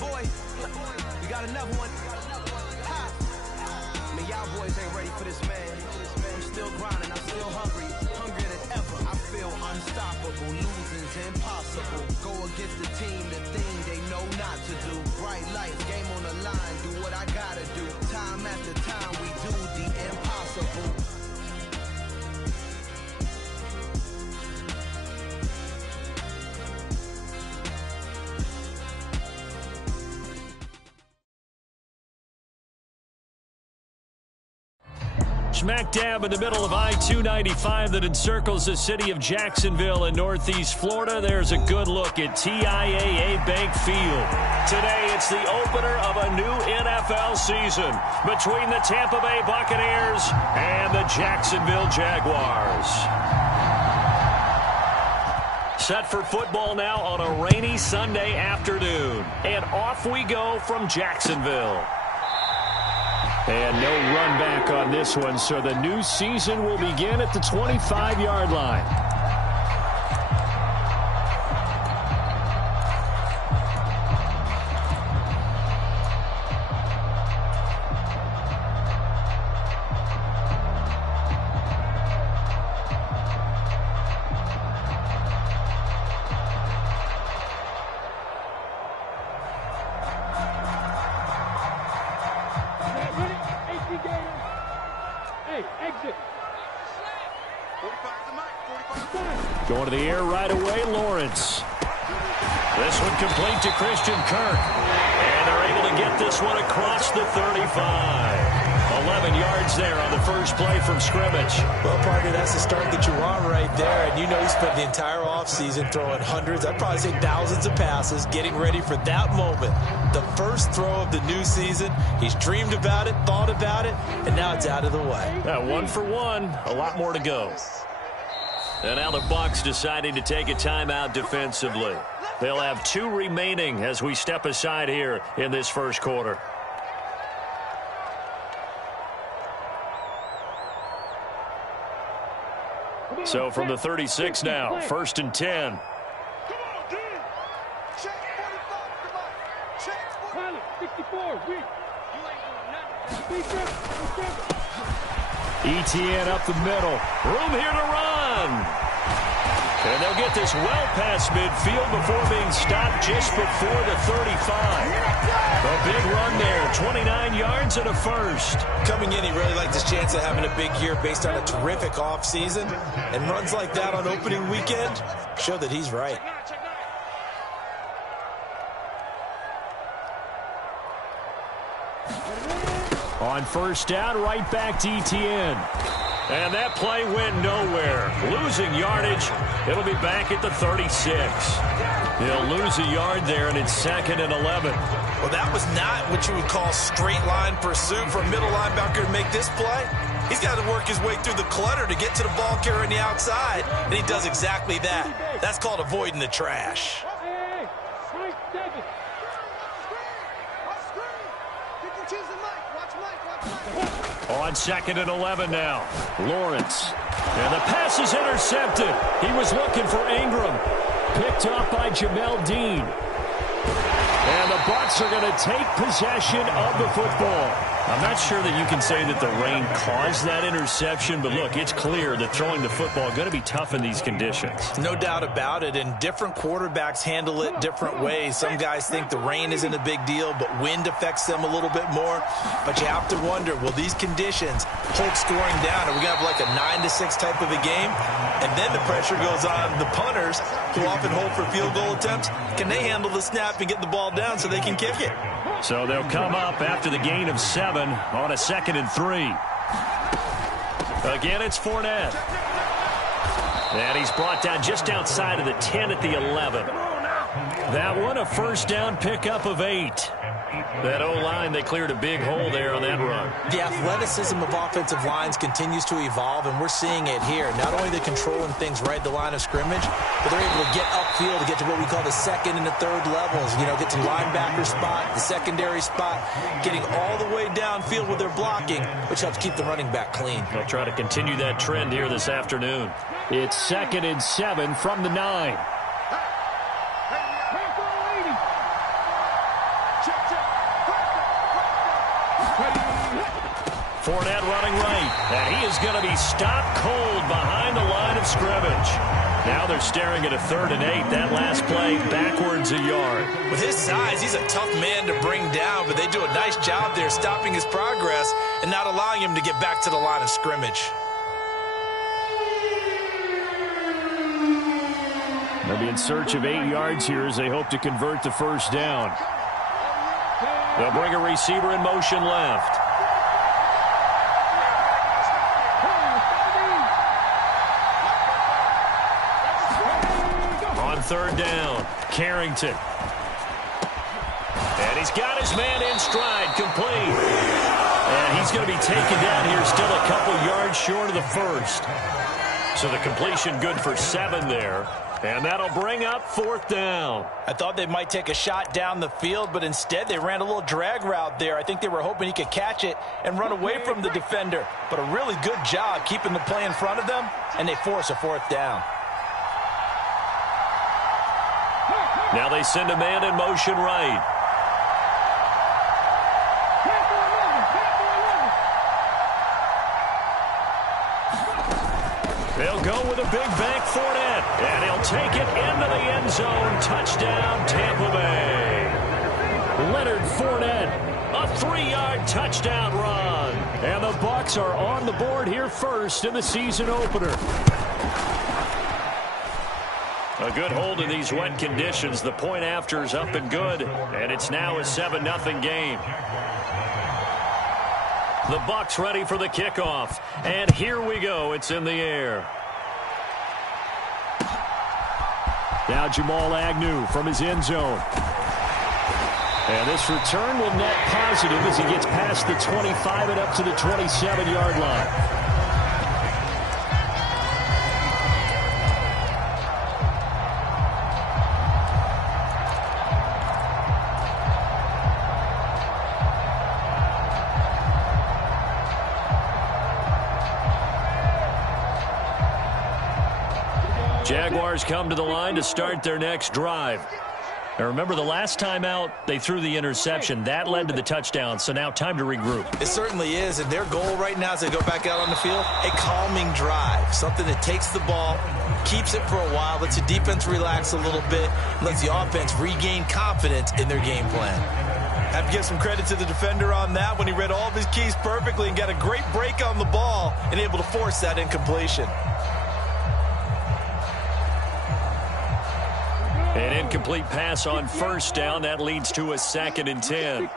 boy. We got another one. Ha. I mean, y'all boys ain't ready for this, man. I'm still grinding. I'm still hungry. Hungrier than ever. I feel unstoppable. Losing's impossible. Go against the team, the thing they know not to do. Bright lights, game on the line. Do what I gotta do. Time after time, we do the impossible. Smack dab in the middle of I-295 that encircles the city of Jacksonville in northeast Florida. There's a good look at TIAA Bank Field. Today, it's the opener of a new NFL season between the Tampa Bay Buccaneers and the Jacksonville Jaguars. Set for football now on a rainy Sunday afternoon. And off we go from Jacksonville. And no run back on this one, so the new season will begin at the 25-yard line. Going to the air right away, Lawrence. This one complete to Christian Kirk. And they're able to get this one across the 35. 11 yards there on the first play from scrimmage. Well, partner, that's the start that you want right there. And you know he spent the entire offseason throwing hundreds, I'd probably say thousands of passes, getting ready for that moment. The first throw of the new season. He's dreamed about it, thought about it, and now it's out of the way. Yeah, 1 for 1. A lot more to go. And now the Bucs deciding to take a timeout defensively. They'll have 2 remaining as we step aside here in this first quarter. So from the 36 now, 1st and 10. ETN up the middle. Room here to run. And they'll get this well past midfield before being stopped just before the 35. A big run there, 29 yards and a first. Coming in, he really liked his chance of having a big year based on a terrific offseason. And runs like that on opening weekend show that he's right. On first down, right back to ETN. And that play went nowhere. Losing yardage. It'll be back at the 36. He'll lose a yard there, and it's 2nd and 11. Well, that was not what you would call straight line pursuit for a middle linebacker to make this play. He's got to work his way through the clutter to get to the ball carrier on the outside, and he does exactly that. That's called avoiding the trash. On 2nd and 11 now. Lawrence. And the pass is intercepted. He was looking for Ingram. Picked up by Jamel Dean. And the Bucs are going to take possession of the football. I'm not sure that you can say that the rain caused that interception, but look, it's clear that throwing the football is going to be tough in these conditions. No doubt about it, and different quarterbacks handle it different ways. Some guys think the rain isn't a big deal, but wind affects them a little bit more. But you have to wonder, will these conditions hold scoring down? Are we going to have like a 9-6 type of a game? And then the pressure goes on the punters, who often hold for field goal attempts. Can they handle the snap and get the ball down so they can kick it? So they'll come up after the gain of 7 on a 2nd and 3. Again, it's Fournette. And he's brought down just outside of the 10 at the 11. That one, a first down pickup of 8. That O-line, they cleared a big hole there on that run. The athleticism of offensive lines continues to evolve, and we're seeing it here. Not only they're controlling things right at the line of scrimmage, but they're able to get upfield to get to what we call the 2nd and the 3rd levels. You know, get to the linebacker spot, the secondary spot, getting all the way downfield with their blocking, which helps keep the running back clean. They'll try to continue that trend here this afternoon. It's 2nd and 7 from the 9. Fournette running right, and he is going to be stopped cold behind the line of scrimmage. Now they're staring at a 3rd and 8. That last play backwards a yard. With his size, he's a tough man to bring down, but they do a nice job there stopping his progress and not allowing him to get back to the line of scrimmage. They'll be in search of 8 yards here as they hope to convert the first down. They'll bring a receiver in motion left. On 3rd down, Carrington. And he's got his man in stride, complete. And he's going to be taken down here, still a couple yards short of the first. So the completion good for 7 there. And that'll bring up 4th down. I thought they might take a shot down the field, but instead they ran a little drag route there. I think they were hoping he could catch it and run away from the defender. But a really good job keeping the play in front of them, and they force a 4th down. Now they send a man in motion right. They'll go with a big bank Fournette, and he'll take it into the end zone. Touchdown, Tampa Bay. Leonard Fournette, a 3-yard touchdown run. And the Bucs are on the board here first in the season opener. A good hold in these wet conditions. The point after is up and good, and it's now a 7-0 game. The Bucs ready for the kickoff, and here we go. It's in the air. Now Jamal Agnew from his end zone. And this return will net positive as he gets past the 25 and up to the 27-yard line. Jaguars come to the line to start their next drive. Now remember, the last time out, they threw the interception. That led to the touchdown, so now time to regroup. It certainly is, and their goal right now as they go back out on the field, a calming drive, something that takes the ball, keeps it for a while, lets the defense relax a little bit, lets the offense regain confidence in their game plan. I have to give some credit to the defender on that when he read all of his keys perfectly and got a great break on the ball and able to force that incompletion. An incomplete pass on first down. That leads to a 2nd and 10.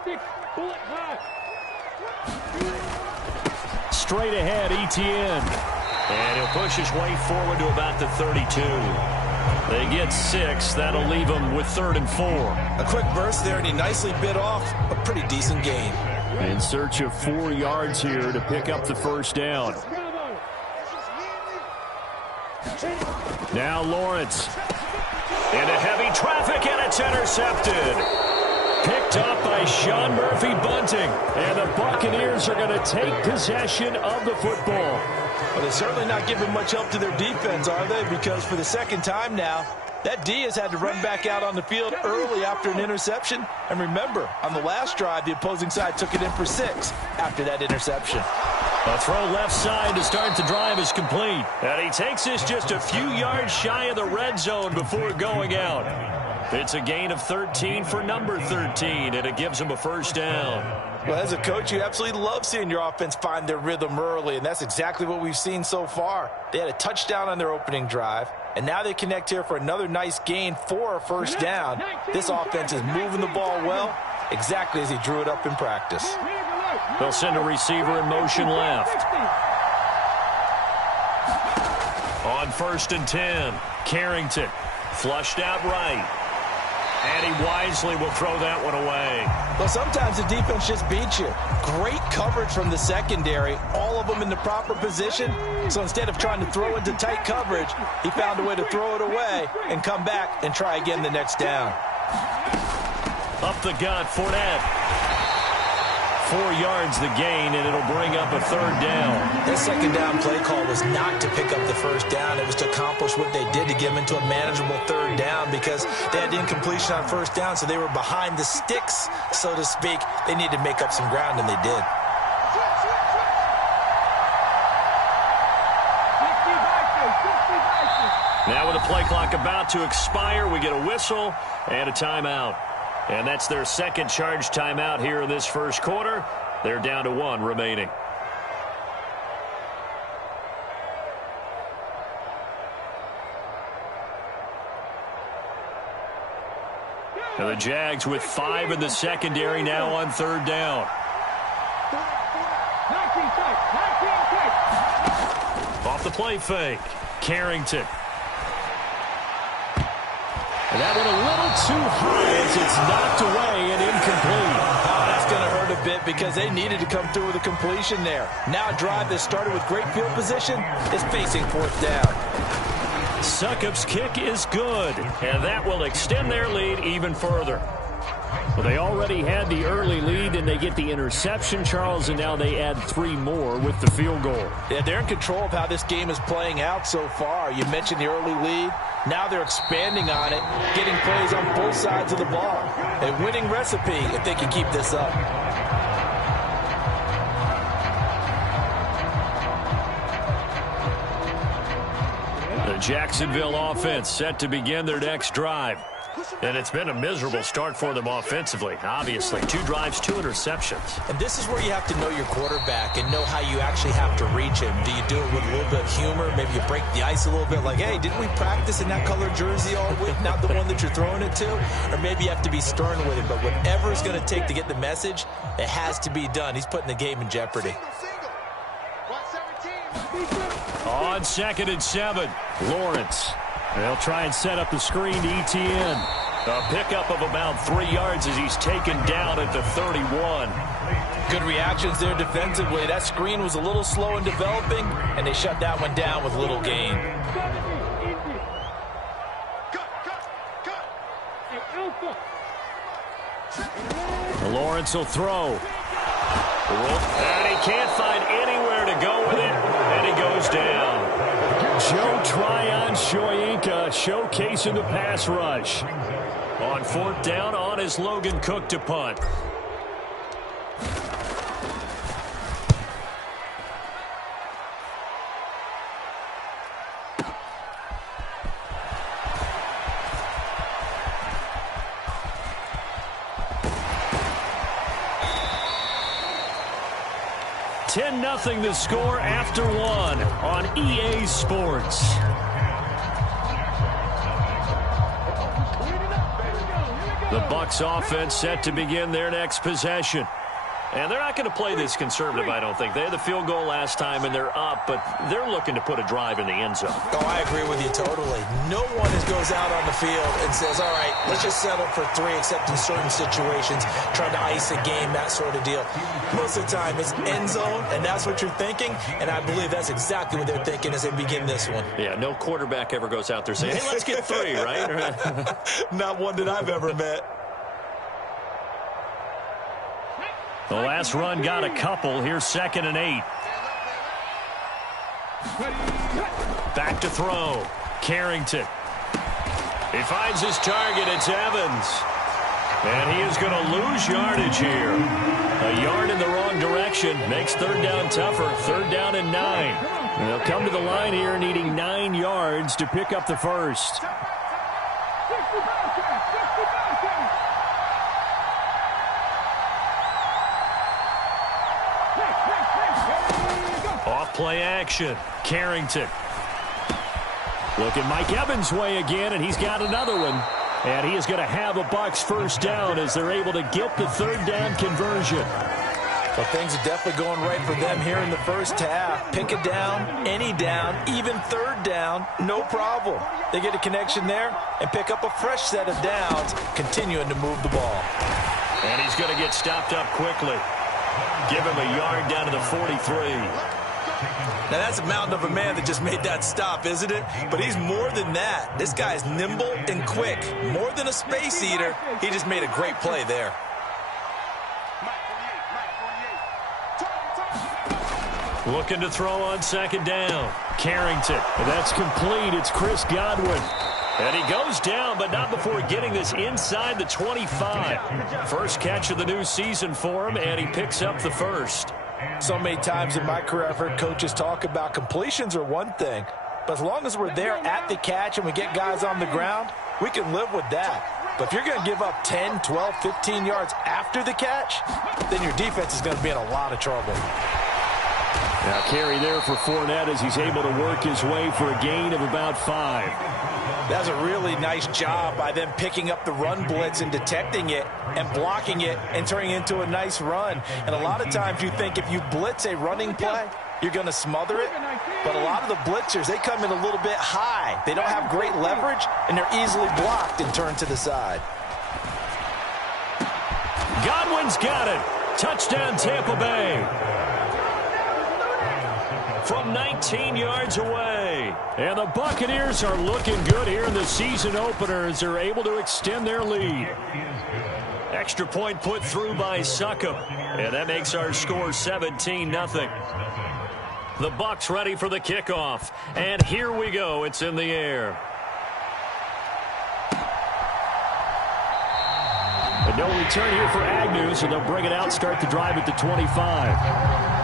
Straight ahead, Etienne. And he'll push his way forward to about the 32. They get 6. That'll leave them with 3rd and 4. A quick burst there, and he nicely bit off a pretty decent gain. In search of 4 yards here to pick up the first down. Now Lawrence. Into heavy traffic, and it's intercepted. Picked up by Sean Murphy-Bunting. And the Buccaneers are going to take possession of the football. Well, they're certainly not giving much help to their defense, are they? Because for the 2nd time now, that D has had to run back out on the field early after an interception. And remember, on the last drive, the opposing side took it in for 6 after that interception. A throw left side to start the drive is complete. And he takes this just a few yards shy of the red zone before going out. It's a gain of 13 for number 13, and it gives him a first down. Well, as a coach, you absolutely love seeing your offense find their rhythm early, and that's exactly what we've seen so far. They had a touchdown on their opening drive, and now they connect here for another nice gain for a first down. This offense is moving the ball well, exactly as he drew it up in practice. They'll send a receiver in motion left. On 1st and 10, Carrington flushed out right. And he wisely will throw that one away. Well, sometimes the defense just beats you. Great coverage from the secondary, all of them in the proper position. So instead of trying to throw into tight coverage, he found a way to throw it away and come back and try again the next down. Up the gut, Fournette. 4 yards the gain, and it'll bring up a 3rd down. That 2nd down play call was not to pick up the first down. It was to accomplish what they did to get them into a manageable 3rd down because they had incompletion on first down, so they were behind the sticks, so to speak. They needed to make up some ground, and they did. Now with the play clock about to expire, we get a whistle and a timeout. And that's their second charge timeout here in this first quarter. They're down to 1 remaining. And the Jags with 5 in the secondary now on 3rd down. Off the play fake. Carrington. And that one a little too high as it's knocked away and incomplete. Oh, that's going to hurt a bit because they needed to come through with a completion there. Now a drive that started with great field position is facing 4th down. Succop's kick is good, and that will extend their lead even further. Well, they already had the early lead, and they get the interception, Charles, and now they add 3 more with the field goal. Yeah, they're in control of how this game is playing out so far. You mentioned the early lead. Now they're expanding on it, getting plays on both sides of the ball. A winning recipe if they can keep this up. The Jacksonville offense set to begin their next drive. And it's been a miserable start for them offensively, obviously. 2 drives, 2 interceptions. And this is where you have to know your quarterback and know how you actually have to reach him. Do you do it with a little bit of humor? Maybe you break the ice a little bit like, hey, didn't we practice in that color jersey all week, not the one that you're throwing it to? Or maybe you have to be stern with it. But whatever it's going to take to get the message, it has to be done. He's putting the game in jeopardy. On 2nd and 7, Lawrence. They'll try and set up the screen to Etienne. A pickup of about 3 yards as he's taken down at the 31. Good reactions there defensively. That screen was a little slow in developing, and they shut that one down with little gain. Lawrence will throw. And he can't find anywhere to go with it, and he goes down. Joe Tryon-Shoyinka showcasing the pass rush. On 4th down, on is Logan Cook to punt. Nothing the score after 1 on EA Sports. The Bucs offense set to begin their next possession. And they're not going to play this conservative, I don't think. They had the field goal last time, and they're up, but they're looking to put a drive in the end zone. Oh, I agree with you totally. No one goes out on the field and says, all right, let's just settle for 3, except in certain situations, trying to ice a game, that sort of deal. Most of the time, it's end zone, and that's what you're thinking, and I believe that's exactly what they're thinking as they begin this one. Yeah, no quarterback ever goes out there saying, hey, let's get 3, right? Not one that I've ever met. The last run got a couple. Here's 2nd and 8. Back to throw. Carrington. He finds his target. It's Evans. And he is going to lose yardage here. A yard in the wrong direction makes 3rd down tougher. 3rd down and 9. And they'll come to the line here needing 9 yards to pick up the first. Play action. Carrington. Look at Mike Evans' way again, and he's got another one. And he is going to have a Bucs first down as they're able to get the 3rd down conversion. Well, things are definitely going right for them here in the first half. Pick a down, any down, even 3rd down, no problem. They get a connection there and pick up a fresh set of downs, continuing to move the ball. And he's going to get stopped up quickly. Give him a yard down to the 43. Now, that's a mountain of a man that just made that stop, isn't it? But he's more than that. This guy's nimble and quick. More than a space eater. He just made a great play there. Looking to throw on 2nd down. Carrington. And that's complete. It's Chris Godwin. And he goes down, but not before getting this inside the 25. First catch of the new season for him, and he picks up the first. So many times in my career, I've heard coaches talk about completions are one thing, But as long as we're there at the catch and we get guys on the ground, we can live with that. But if you're going to give up 10, 12, 15 yards after the catch, then your defense is going to be in a lot of trouble. Now carry there for Fournette as he's able to work his way for a gain of about 5. That's a really nice job by them picking up the run blitz and detecting it and blocking it and turning it into a nice run. And a lot of times you think if you blitz a running play, you're going to smother it. But a lot of the blitzers, they come in a little bit high. They don't have great leverage, and they're easily blocked and turned to the side. Godwin's got it. Touchdown, Tampa Bay. From 19 yards away. And the Buccaneers are looking good here in the season opener as they're able to extend their lead. Extra point put through by Succop. And that makes our score 17-0. The Bucs ready for the kickoff. And here we go. It's in the air. And no return here for Agnew, so they'll bring it out, start the drive at the 25.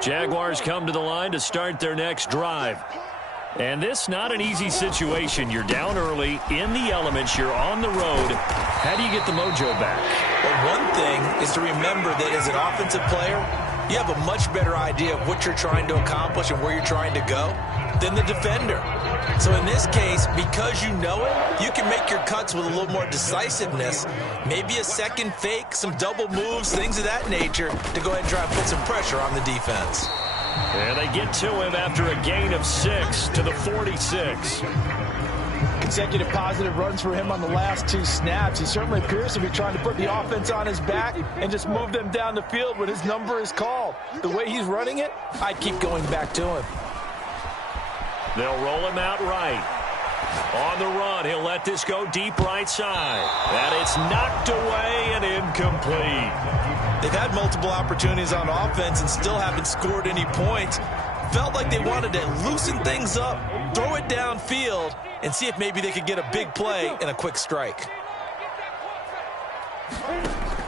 Jaguars come to the line to start their next drive. And this not an easy situation. You're down early, in the elements, you're on the road. How do you get the mojo back? Well, one thing is to remember that as an offensive player, you have a much better idea of what you're trying to accomplish and where you're trying to go than the defender. So in this case, because you know it, you can make your cuts with a little more decisiveness, maybe a second fake, some double moves, things of that nature, to go ahead and try and put some pressure on the defense. And they get to him after a gain of 6 to the 46. Consecutive positive runs for him on the last 2 snaps. He certainly appears to be trying to put the offense on his back and just move them down the field when his number is called. The way he's running it, I'd keep going back to him. They'll roll him out right. On the run, he'll let this go deep right side. And it's knocked away and incomplete. They've had multiple opportunities on offense and still haven't scored any points. Felt like they wanted to loosen things up, throw it downfield, and see if maybe they could get a big play and a quick strike.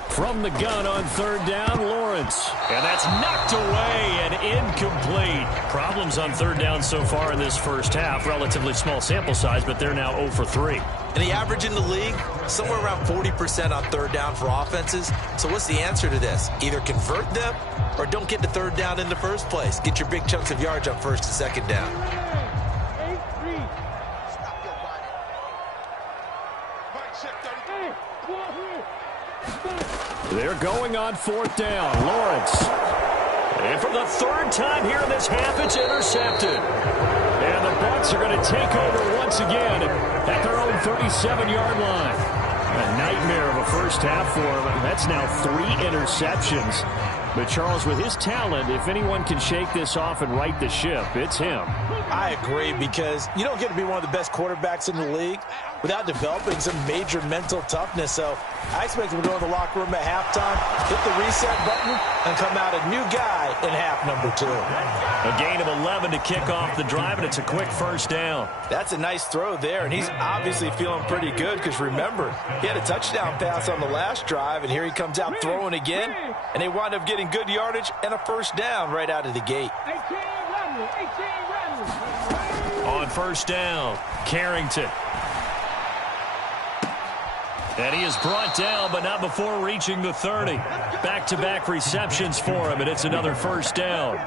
From the gun on 3rd down, Lawrence. And that's knocked away and incomplete. Problems on 3rd down so far in this first half. Relatively small sample size, but they're now 0 for 3. And the average in the league, somewhere around 40% on 3rd down for offenses. So what's the answer to this? Either convert them or don't get to 3rd down in the first place. Get your big chunks of yards on 1st and 2nd down. They're going on 4th down. Lawrence. And for the 3rd time here in this half, it's intercepted. And the Bucs are going to take over once again at their own 37-yard line. A nightmare of a first half for him. That's now 3 interceptions. But, Charles, with his talent, if anyone can shake this off and right the ship, it's him. I agree, because you don't get to be one of the best quarterbacks in the league without developing some major mental toughness. So I expect him to go in the locker room at halftime, hit the reset button, and come out a new guy in half number 2. A gain of 11 to kick off the drive, and it's a quick 1st down. That's a nice throw there, and he's obviously feeling pretty good because, remember, he had a touchdown pass on the last drive, and here he comes out throwing again, and they wind up getting good yardage and a 1st down right out of the gate. On first down. Carrington. And he is brought down, but not before reaching the 30. Back-to-back receptions for him, and it's another first down.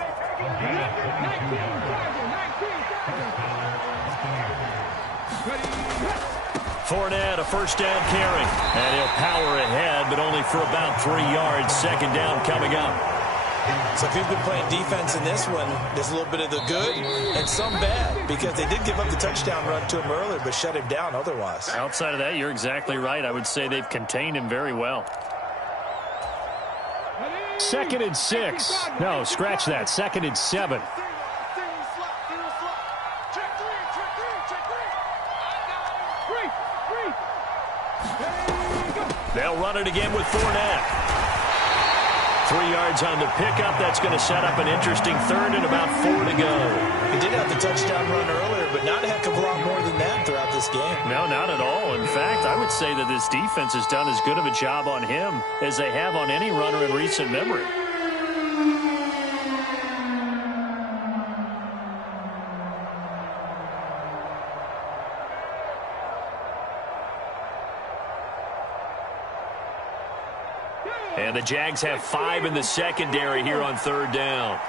Fournette, a first down carry. And he'll power ahead, but only for about 3 yards. Second down coming up. So if you've been playing defense in this one, there's a little bit of the good and some bad, because they did give up the touchdown run to him earlier, but shut him down otherwise. Outside of that, you're exactly right. I would say they've contained him very well. 2nd and 6. No, scratch that. 2nd and 7. They'll run it again with Fournette. 3 yards on the pickup. That's going to set up an interesting third and about 4 to go. He did have the touchdown run earlier, but not a heck of a lot more than that throughout this game. No, not at all. In fact, I would say that this defense has done as good of a job on him as they have on any runner in recent memory. And the Jags have 5 in the secondary here on 3rd down.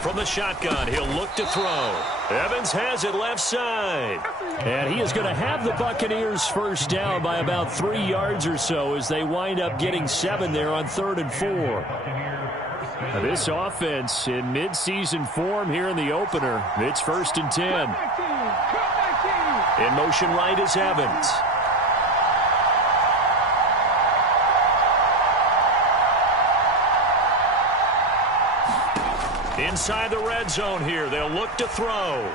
From the shotgun, he'll look to throw. Evans has it left side. And he is going to have the Buccaneers first down by about 3 yards or so as they wind up getting 7 there on 3rd and 4. Now this offense in mid-season form here in the opener. It's 1st and 10. In motion right is Evans. Inside the red zone here. They'll look to throw.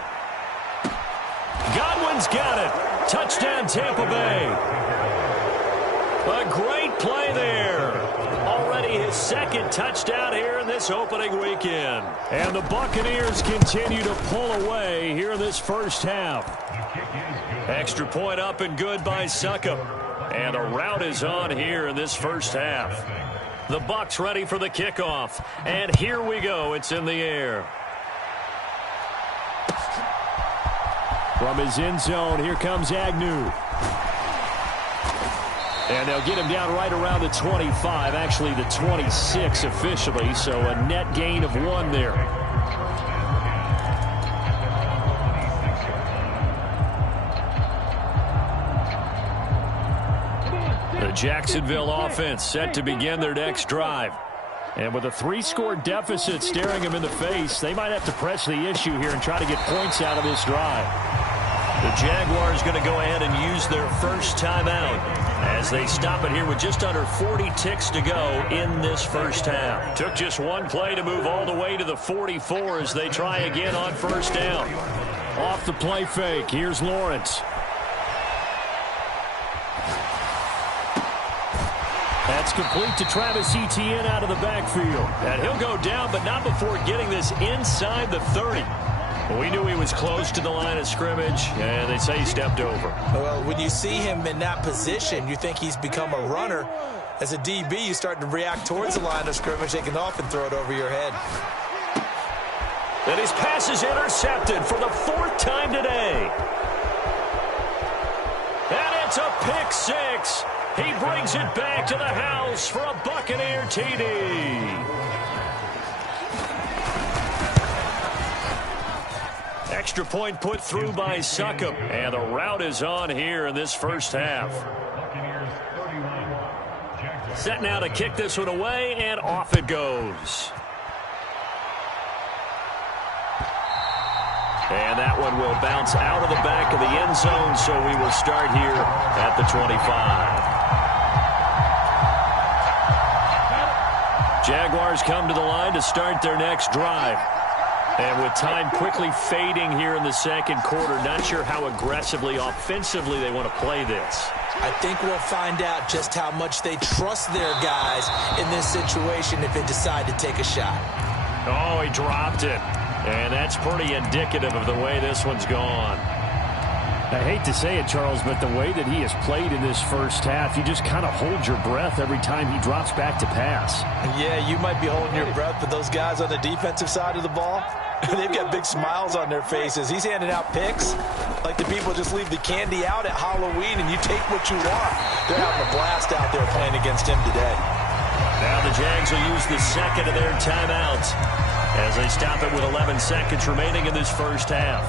Godwin's got it. Touchdown, Tampa Bay. A great play there. Already his 2nd touchdown here in this opening weekend. And the Buccaneers continue to pull away here in this first half. Extra point up and good by Succop. And the route is on here in this first half. The Bucs ready for the kickoff. And here we go. It's in the air. From his end zone, here comes Agnew. And they'll get him down right around the 25, actually the 26 officially, so a net gain of 1 there. The Jacksonville offense set to begin their next drive. And with a 3-score deficit staring them in the face, they might have to press the issue here and try to get points out of this drive. The Jaguars going to go ahead and use their first timeout as they stop it here with just under 40 ticks to go in this first half. Took just 1 play to move all the way to the 44 as they try again on first down. Off the play fake, here's Lawrence. That's complete to Travis Etienne out of the backfield. And he'll go down, but not before getting this inside the 30. We knew he was close to the line of scrimmage, and they say he stepped over. Well, when you see him in that position, you think he's become a runner. As a DB, you start to react towards the line of scrimmage. They can often throw it over your head. And his pass is intercepted for the 4th time today. And it's a pick 6. He brings it back to the house for a Buccaneer TD. Extra point put through by Succop. And the route is on here in this first half. Set now to kick this one away, and off it goes. And that one will bounce out of the back of the end zone, so we will start here at the 25. Jaguars come to the line to start their next drive. And with time quickly fading here in the second quarter, not sure how aggressively, offensively they want to play this. I think we'll find out just how much they trust their guys in this situation if they decide to take a shot. Oh, he dropped it. And that's pretty indicative of the way this one's gone. I hate to say it, Charles, but the way that he has played in this first half, you just kind of hold your breath every time he drops back to pass. Yeah, you might be holding your breath, but those guys on the defensive side of the ball, They've got big smiles on their faces. He's handing out picks like the people just leave the candy out at Halloween and you take what you want. They're having a blast out there playing against him today. Now the Jags will use the second of their timeouts as they stop it with 11 seconds remaining in this first half.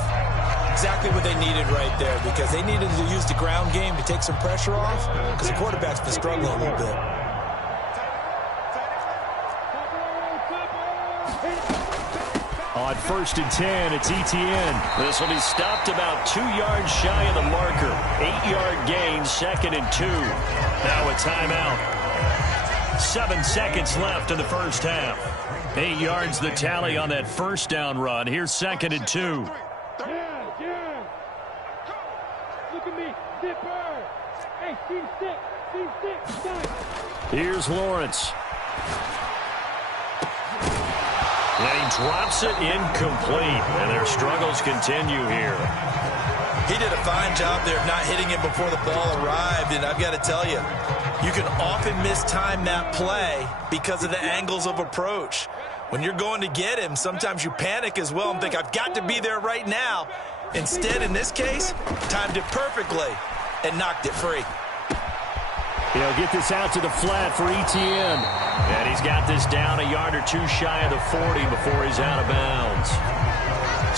Exactly what they needed right there, because they needed to use the ground game to take some pressure off, because the quarterback's been struggling a little bit. On 1st and 10, it's Etienne. This will be stopped about 2 yards shy of the marker. 8-yard gain, 2nd and 2. Now a timeout. 7 seconds left in the first half. 8 yards the tally on that first down run. Here's 2nd and 2. Look at me, zipper. Hey, team six. Here's Lawrence. And he drops it incomplete, and their struggles continue here. He did a fine job there of not hitting him before the ball arrived, and I've got to tell you, you can often mistime that play because of the angles of approach. When you're going to get him, sometimes you panic as well and think, I've got to be there right now. Instead, in this case, timed it perfectly and knocked it free. He'll get this out to the flat for Etienne. And he's got this down a yard or two shy of the 40 before he's out of bounds.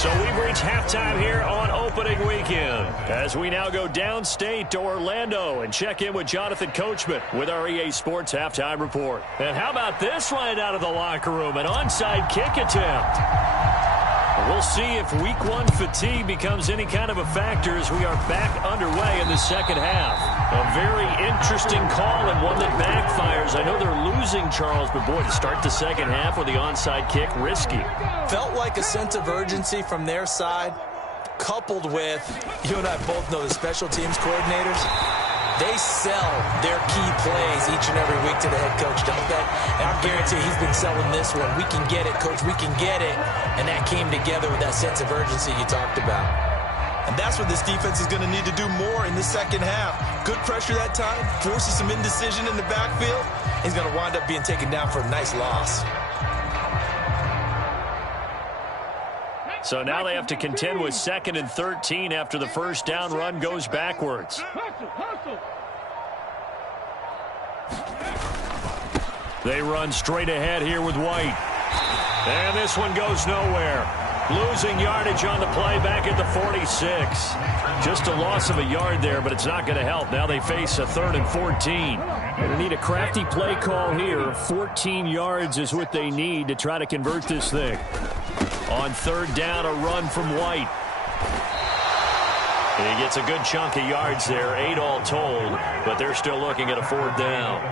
So we've reached halftime here on opening weekend as we now go downstate to Orlando and check in with Jonathan Coachman with our EA Sports Halftime Report. And how about this right out of the locker room? An onside kick attempt. We'll see if week one fatigue becomes any kind of a factor as we are back underway in the second half. A very interesting call and one that backfires. I know they're losing, Charles, but boy, to start the second half with the onside kick, risky. Felt like a sense of urgency from their side, coupled with, you and I both know the special teams coordinators. They sell their key plays each and every week to the head coach, don't they? And I guarantee he's been selling this one. We can get it, coach. We can get it. And that came together with that sense of urgency you talked about. And that's what this defense is going to need to do more in the second half. Good pressure that time, forces some indecision in the backfield. He's going to wind up being taken down for a nice loss. So now they have to contend with 2nd and 13 after the first down run goes backwards. They run straight ahead here with White. And this one goes nowhere. Losing yardage on the play back at the 46. Just a loss of a yard there, but it's not going to help. Now they face a 3rd and 14. Going to need a crafty play call here. 14 yards is what they need to try to convert this thing. On 3rd down, a run from White. He gets a good chunk of yards there, 8 all told, but they're still looking at a 4th down.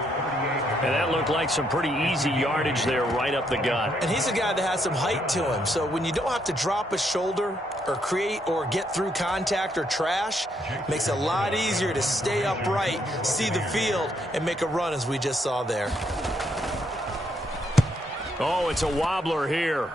And that looked like some pretty easy yardage there right up the gut. And he's a guy that has some height to him, so when you don't have to drop a shoulder or create or get through contact or trash, makes it a lot easier to stay upright, see the field, and make a run as we just saw there. Oh, it's a wobbler here.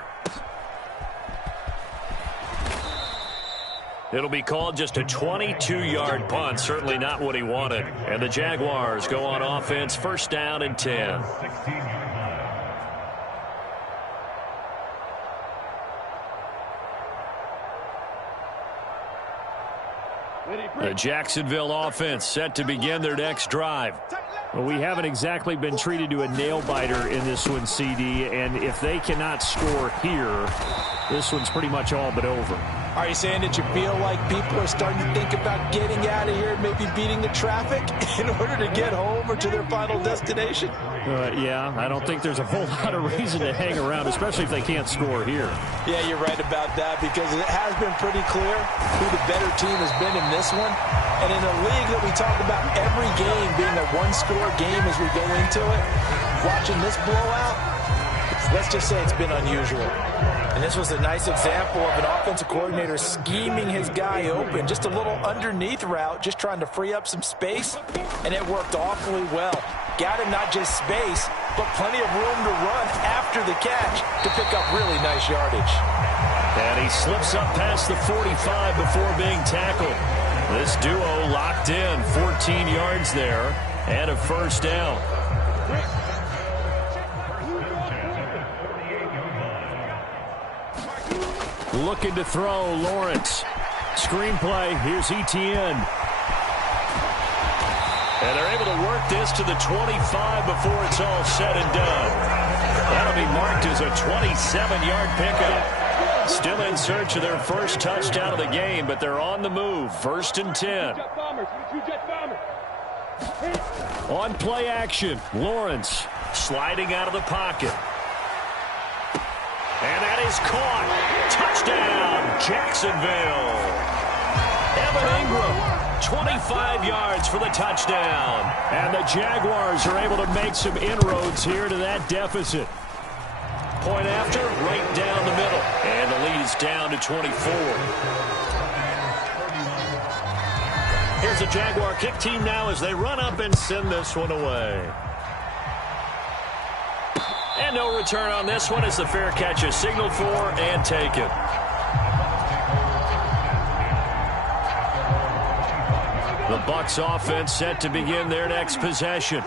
It'll be called just a 22-yard punt. Certainly not what he wanted. And the Jaguars go on offense, 1st down and 10. The Jacksonville offense set to begin their next drive. Well, we haven't exactly been treated to a nail-biter in this one, CD, and if they cannot score here, this one's pretty much all but over. Are you saying that you feel like people are starting to think about getting out of here and maybe beating the traffic in order to get home or to their final destination? Yeah, I don't think there's a whole lot of reason to hang around, especially if they can't score here. Yeah, you're right about that, because it has been pretty clear who the better team has been in this one. And in a league that we talk about every game being a one-score game as we go into it, watching this blowout, let's just say it's been unusual. And this was a nice example of an offensive coordinator scheming his guy open. Just a little underneath route, just trying to free up some space, and it worked awfully well. Got him not just space, but plenty of room to run after the catch to pick up really nice yardage. And he slips up past the 45 before being tackled. This duo locked in, 14 yards there, and a 1st down. Looking to throw, Lawrence. Screenplay, here's Etienne. And they're able to work this to the 25 before it's all said and done. That'll be marked as a 27-yard pickup. Still in search of their first touchdown of the game, but they're on the move. 1st and 10. On play action, Lawrence sliding out of the pocket. And that is caught. Touchdown, Jacksonville. Evan Ingram, 25 yards for the touchdown. And the Jaguars are able to make some inroads here to that deficit. Point after, right down the middle. And the lead is down to 24. Here's the Jaguar kick team now as they run up and send this one away. And no return on this one as the fair catch is signaled for and taken. The Bucs offense set to begin their next possession.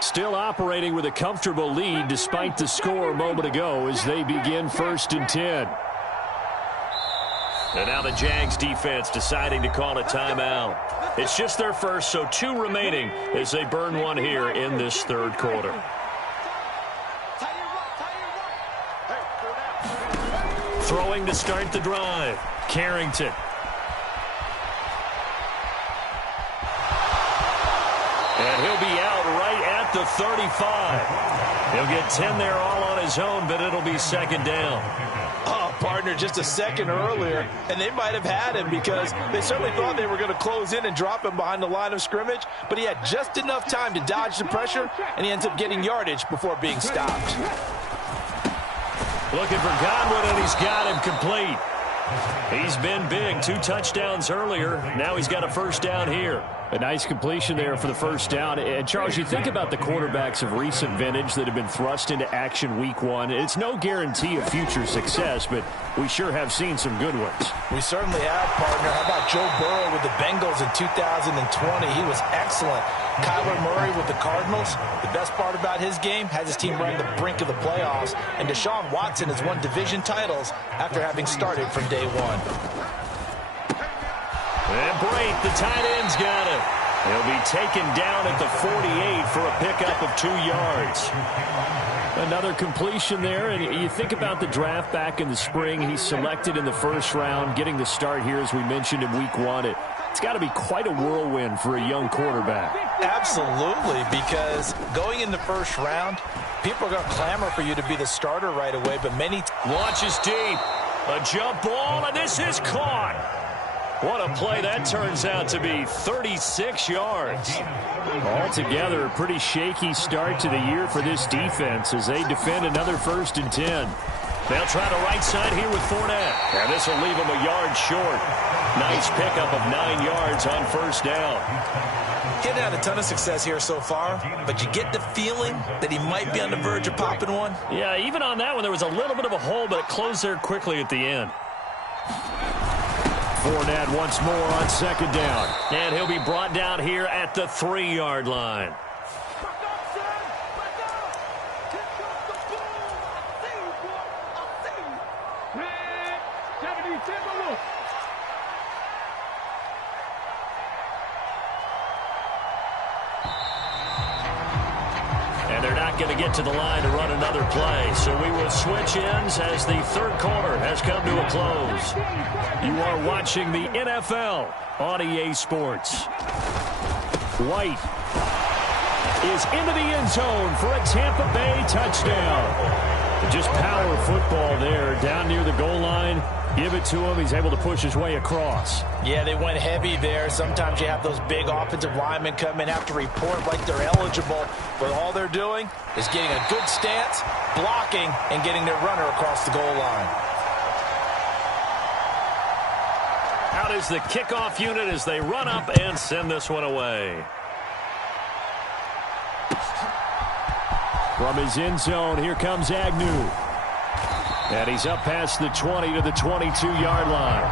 Still operating with a comfortable lead despite the score a moment ago as they begin 1st and 10. And now the Jags defense deciding to call a timeout. It's just their first, so 2 remaining as they burn one here in this 3rd quarter. Throwing to start the drive, Carrington. And he'll be out right at the 35. He'll get 10 there all on his own, but it'll be 2nd down. Oh, partner, just a second earlier, and they might have had him because they certainly thought they were going to close in and drop him behind the line of scrimmage, but he had just enough time to dodge the pressure, and he ends up getting yardage before being stopped. Looking for Godwin, and he's got him complete. He's been big. 2 touchdowns earlier. Now he's got a 1st down here. A nice completion there for the 1st down. And, Charles, you think about the quarterbacks of recent vintage that have been thrust into action week 1. It's no guarantee of future success, but we sure have seen some good ones. We certainly have, partner. How about Joe Burrow with the Bengals in 2020? He was excellent. Kyler Murray with the Cardinals. The best part about his game has his team running the brink of the playoffs. And Deshaun Watson has won division titles after having started from day 1. And Brate, the tight end's got him. He'll be taken down at the 48 for a pickup of 2 yards. Another completion there, and you think about the draft back in the spring. He's selected in the 1st round, getting the start here, as we mentioned, in week 1. It's got to be quite a whirlwind for a young quarterback. Absolutely, because going in the 1st round, people are going to clamor for you to be the starter right away, but many... Launches deep. A jump ball, and this is caught. What a play that turns out to be, 36 yards. Altogether, a pretty shaky start to the year for this defense as they defend another 1st and 10. They'll try the right side here with Fournette. And this will leave him a yard short. Nice pickup of 9 yards on 1st down. He hasn't had a ton of success here so far, but you get the feeling that he might be on the verge of popping one. Yeah, even on that one, there was a little bit of a hole, but it closed there quickly at the end. Fournette once more on 2nd down. And he'll be brought down here at the 3-yard line. And they're not going to get to the line to run another play. So we will switch ends as the 3rd quarter has come to a close. You are watching the NFL on EA Sports. White is into the end zone for a Tampa Bay touchdown. Just power football there down near the goal line. Give it to him. He's able to push his way across. Yeah, they went heavy there. Sometimes you have those big offensive linemen come in, have to report like they're eligible, but all they're doing is getting a good stance, blocking, and getting their runner across the goal line. Out is the kickoff unit as they run up and send this one away. From his end zone, here comes Agnew. And he's up past the 20 to the 22-yard line.